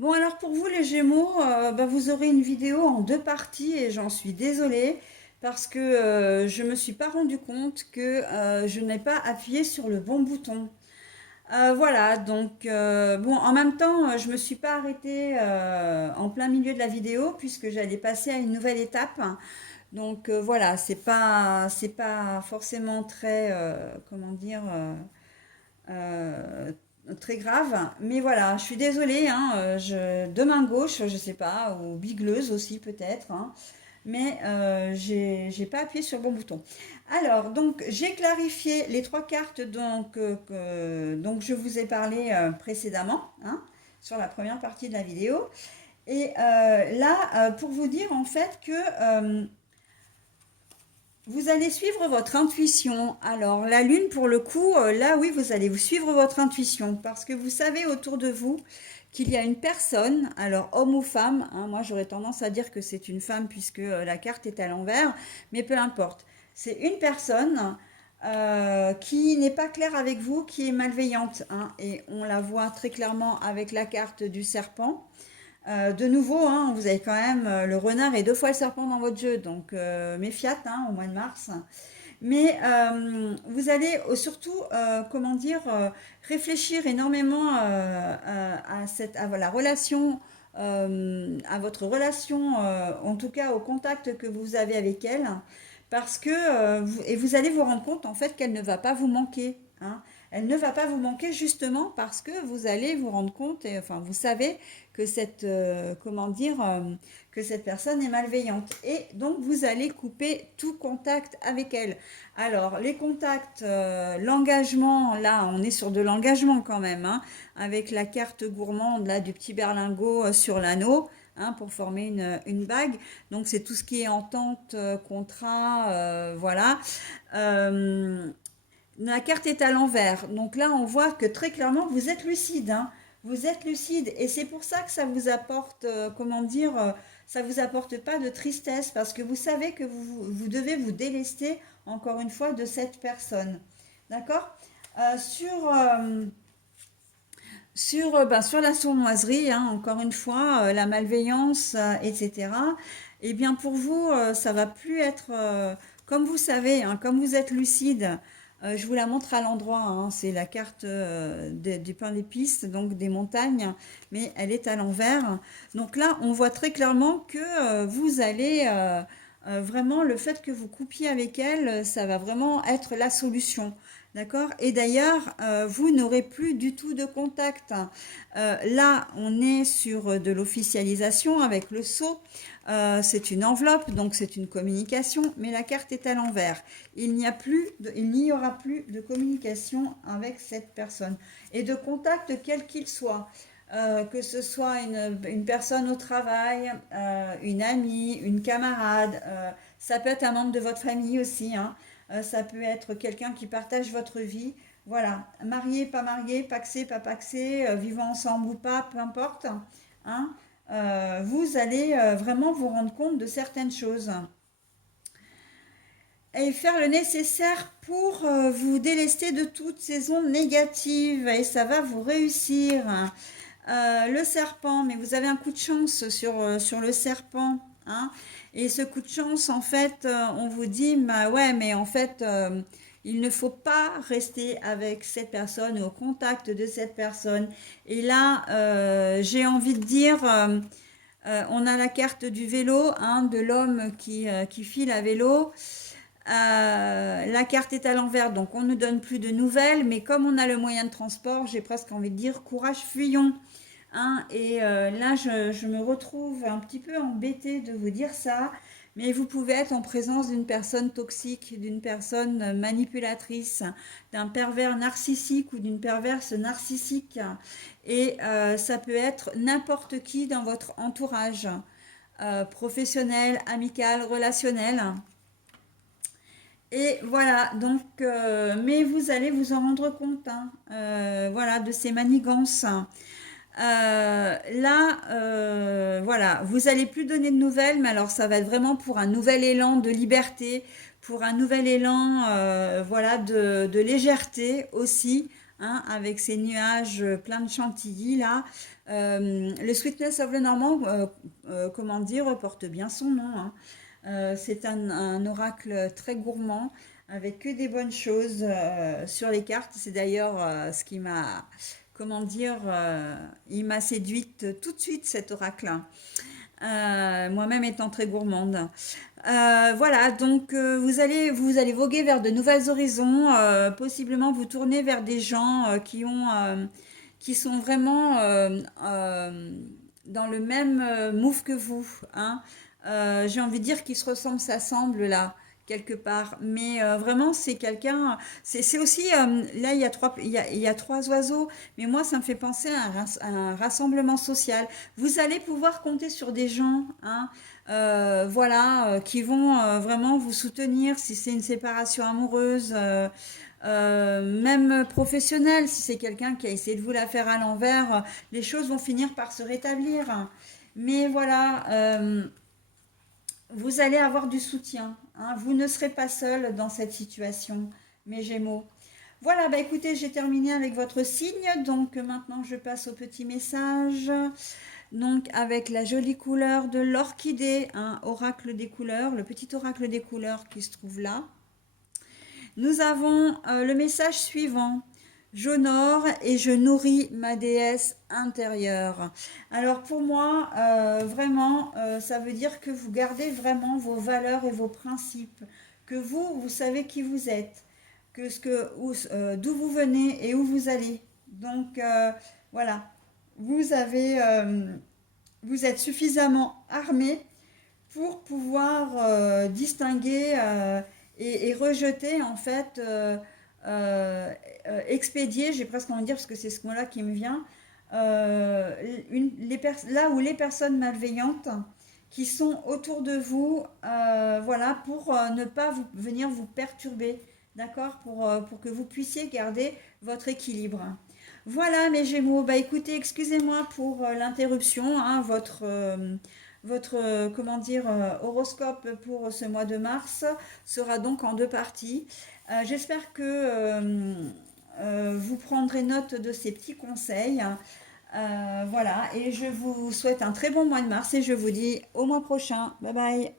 Bon, alors pour vous les Gémeaux, vous aurez une vidéo en deux parties et j'en suis désolée parce que je me suis pas rendu compte que je n'ai pas appuyé sur le bon bouton. Voilà, donc bon, en même temps, je me suis pas arrêtée en plein milieu de la vidéo puisque j'allais passer à une nouvelle étape. Donc voilà, c'est pas forcément très comment dire euh, très grave. Mais voilà, je suis désolée, hein, de main gauche, je sais pas, ou bigleuse aussi peut-être, hein, mais j'ai pas appuyé sur le bon bouton. Alors, donc, j'ai clarifié les trois cartes donc je vous ai parlé précédemment, hein, sur la première partie de la vidéo. Et là, pour vous dire en fait que vous allez suivre votre intuition. Alors, la lune, pour le coup, là, oui, vous allez vous suivre votre intuition parce que vous savez autour de vous qu'il y a une personne, alors homme ou femme, hein, moi j'aurais tendance à dire que c'est une femme puisque la carte est à l'envers, mais peu importe. C'est une personne qui n'est pas claire avec vous, qui est malveillante, hein, et on la voit très clairement avec la carte du serpent. De nouveau, hein, vous avez quand même le renard et deux fois le serpent dans votre jeu, donc méfiat hein, au mois de mars. Mais vous allez surtout, comment dire, réfléchir énormément à la relation, à votre relation, en tout cas au contact que vous avez avec elle, parce que et vous allez vous rendre compte en fait qu'elle ne va pas vous manquer, hein. Elle ne va pas vous manquer justement parce que vous allez vous rendre compte, et, enfin vous savez que cette, comment dire, que cette personne est malveillante. Et donc vous allez couper tout contact avec elle. Alors les contacts, l'engagement, là on est sur de l'engagement quand même, hein, avec la carte gourmande là du petit berlingot sur l'anneau. Hein, pour former une bague. Donc c'est tout ce qui est entente, contrat, voilà. Euh, la carte est à l'envers. Donc là, on voit que très clairement, vous êtes lucide, hein. Vous êtes lucide. Et c'est pour ça que ça vous apporte, comment dire, ça vous apporte pas de tristesse parce que vous savez que vous devez vous délester, encore une fois, de cette personne. D'accord. Sur la sournoiserie, hein, encore une fois, la malveillance, etc. Eh bien, pour vous, ça va plus être, comme vous savez, hein, comme vous êtes lucide, je vous la montre à l'endroit, hein, c'est la carte du pain d'épices, donc des montagnes, mais elle est à l'envers. Donc là, on voit très clairement que vous allez, vraiment, le fait que vous coupiez avec elle, ça va vraiment être la solution. D'accord. Et d'ailleurs, vous n'aurez plus du tout de contact. Là, on est sur de l'officialisation avec le sceau. C'est une enveloppe, donc c'est une communication, mais la carte est à l'envers. Il n'y aura plus de communication avec cette personne et de contact quel qu'il soit. Que ce soit une personne au travail, une amie, une camarade, ça peut être un membre de votre famille aussi, hein. Ça peut être quelqu'un qui partage votre vie. Voilà, marié, pas marié, paxé, pas paxé, vivant ensemble ou pas, peu importe, hein. Vous allez vraiment vous rendre compte de certaines choses et faire le nécessaire pour vous délester de toutes ces ondes négatives et ça va vous réussir. Le serpent, mais vous avez un coup de chance sur le serpent, hein. Et ce coup de chance, en fait, on vous dit, bah ouais, mais en fait, il ne faut pas rester avec cette personne ou au contact de cette personne. Et là, j'ai envie de dire, on a la carte du vélo, hein, de l'homme qui file à vélo. La carte est à l'envers, donc on ne donne plus de nouvelles, mais comme on a le moyen de transport, j'ai presque envie de dire courage, fuyons. Hein, et là, je me retrouve un petit peu embêtée de vous dire ça, mais vous pouvez être en présence d'une personne toxique, d'une personne manipulatrice, d'un pervers narcissique ou d'une perverse narcissique. Et ça peut être n'importe qui dans votre entourage, professionnel, amical, relationnel. Et voilà, donc, mais vous allez vous en rendre compte, hein, voilà, de ces manigances. Là, voilà, vous allez plus donner de nouvelles, mais alors ça va être vraiment pour un nouvel élan de liberté, pour un nouvel élan, voilà, de légèreté aussi, hein, avec ces nuages pleins de chantilly là. Le Sweetness of the Normand, comment dire, porte bien son nom, hein. C'est un oracle très gourmand avec que des bonnes choses sur les cartes. C'est d'ailleurs ce qui m'a, comment dire, il m'a séduite tout de suite cet oracle. Moi-même étant très gourmande. Voilà, donc vous allez voguer vers de nouveaux horizons, possiblement vous tourner vers des gens qui sont vraiment dans le même move que vous, hein. J'ai envie de dire qu'ils se ressemblent, s'assemblent là quelque part, mais vraiment c'est quelqu'un, c'est aussi là il y a trois oiseaux, mais moi ça me fait penser à un rassemblement social. Vous allez pouvoir compter sur des gens, hein, voilà, qui vont vraiment vous soutenir si c'est une séparation amoureuse, même professionnelle, si c'est quelqu'un qui a essayé de vous la faire à l'envers, les choses vont finir par se rétablir. Mais voilà, vous allez avoir du soutien, hein. Vous ne serez pas seul dans cette situation, mes Gémeaux. Voilà, bah écoutez, j'ai terminé avec votre signe, donc maintenant je passe au petit message. Donc avec la jolie couleur de l'orchidée, un oracle des couleurs, le petit oracle des couleurs qui se trouve là. Nous avons le message suivant. J'honore et je nourris ma déesse intérieure. Alors pour moi, vraiment, ça veut dire que vous gardez vraiment vos valeurs et vos principes, que vous savez qui vous êtes, d'où vous venez et où vous allez. Donc voilà, vous avez, vous êtes suffisamment armé pour pouvoir distinguer et rejeter en fait, expédier, j'ai presque envie de dire parce que c'est ce mot-là qui me vient, là où les personnes malveillantes qui sont autour de vous, voilà, pour ne pas venir vous perturber, d'accord, pour que vous puissiez garder votre équilibre. Voilà mes Gémeaux, bah écoutez, excusez-moi pour l'interruption, hein, votre comment dire, horoscope pour ce mois de mars sera donc en deux parties. J'espère que vous prendrez note de ces petits conseils. Voilà, et je vous souhaite un très bon mois de mars et je vous dis au mois prochain. Bye bye.